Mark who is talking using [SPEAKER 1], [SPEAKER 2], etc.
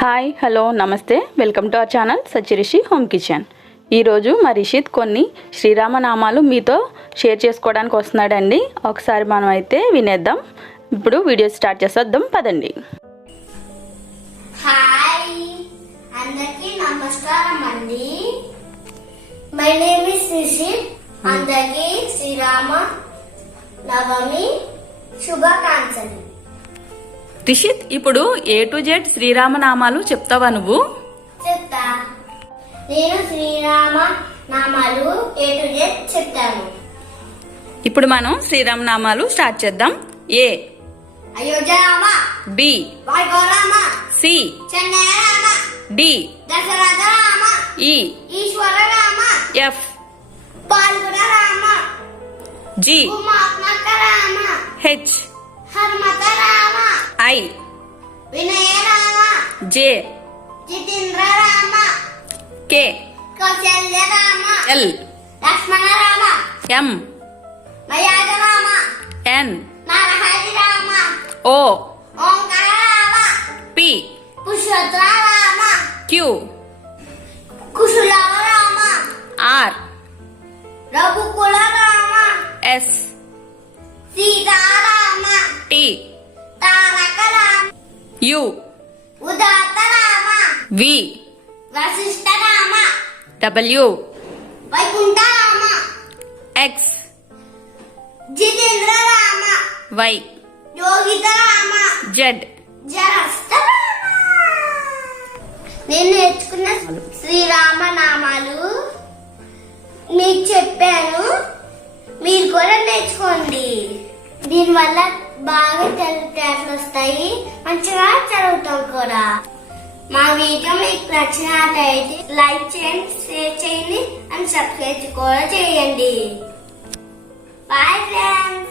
[SPEAKER 1] Hi hello నమస్తే. Welcome to our channel Sachirishi home kitchen. ఈరోజు మా రిషిత్ కొన్ని శ్రీరామనామాలు మీతో షేర్ చేసుకోవడానికి వస్తున్నాడండి. ఒకసారి మనం అయితే వినేద్దాం. ఇప్పుడు వీడియో స్టార్ట్ చేసేద్దాం. పదండి.
[SPEAKER 2] హాయ్. అందరికీ నమస్కారం అండి. మై నేమ్ ఇస్ నిషిత్ అందరికీ శ్రీరామ నవమి శుభాకాంక్షలు.
[SPEAKER 1] రిషిత్ ఇప్పుడు ఏ టు జెడ్ శ్రీరామనామాలు చెప్తావా నువ్వు?
[SPEAKER 2] చెప్తా. నేను శ్రీరామ నామాలు ఏ టు జెడ్ చెప్తాను.
[SPEAKER 1] ఇప్పుడు మనం శ్రీరామనామాలు స్టార్ట్ చేద్దాం. A
[SPEAKER 2] Ayodhya Rama
[SPEAKER 1] B Vaibhava Rama C Chennai Rama D Dasaratha Rama E Eshwara Rama F
[SPEAKER 2] Phalguna Rama
[SPEAKER 1] G H Hanumatha I ವಿನಯರಾಮ J ಜಿತೇಂದ್ರರಾಮ K ಕೌಶಲ್ಯರಾಮ L ಲಕ್ಷ್ಮಣರಾಮ M ಮಯಾಜರಾಮ ಎನ್ ನಾರಹರಿರಾಮ ಓ ಓಂಕಾರರಾಮ ಪಿ ಪುಷ್ಯೋತ್ತರಾಮ Q
[SPEAKER 2] ಕುಶಲರಾಮ R ರಘುಕುಲರಾಮ S Seetharama
[SPEAKER 1] T U.
[SPEAKER 2] ఉదాత Rama
[SPEAKER 1] V W. X. Y.
[SPEAKER 2] Yogita Rama Z నేను నేర్చుకున్న శ్రీరామ నామాలు మీకు చెప్పాను. మీరు కూడా నేర్చుకోండి. దీనివల్ల బాగా తెలివితేటలు వస్తాయి. మంచిగా చదువుతాం కూడా. మా వీడియో మీకు నచ్చినట్లయితే లైక్ చేయండి షేర్ చేయండి అండ్ సబ్స్క్రైబ్ కూడా చేయండి. Bye friends.